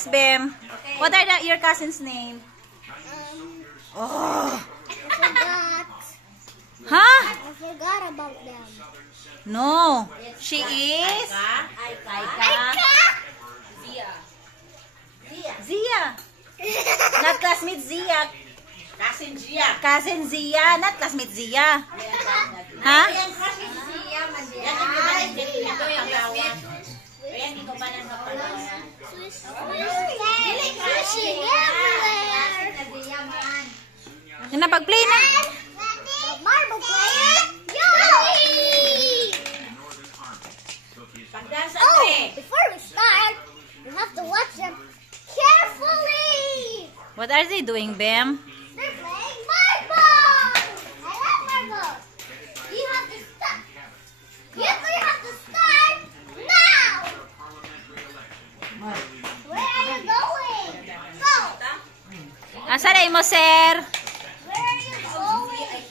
cousins, Bem? What are your cousins' name? Oh. I forgot. Huh? I forgot about them. No. She is Aika. Zia. Not classmate Zia. Cousin Gia. Cousin Zia, not classmate Zia. Ha? Cousin Gia, yan ito yung gawin. Ayan, ito ba na napalaman? Fishing everywhere. Yan na, pag-play na. Marble player. Yay! Pagdansa Oh, eh. before we start, we have to watch them carefully. What are they doing, Bem? They're playing marbles. I love marbles. You have to start. Yes, we have to start now. Where are you going? Go. Asa na mo, sir? Where are you going?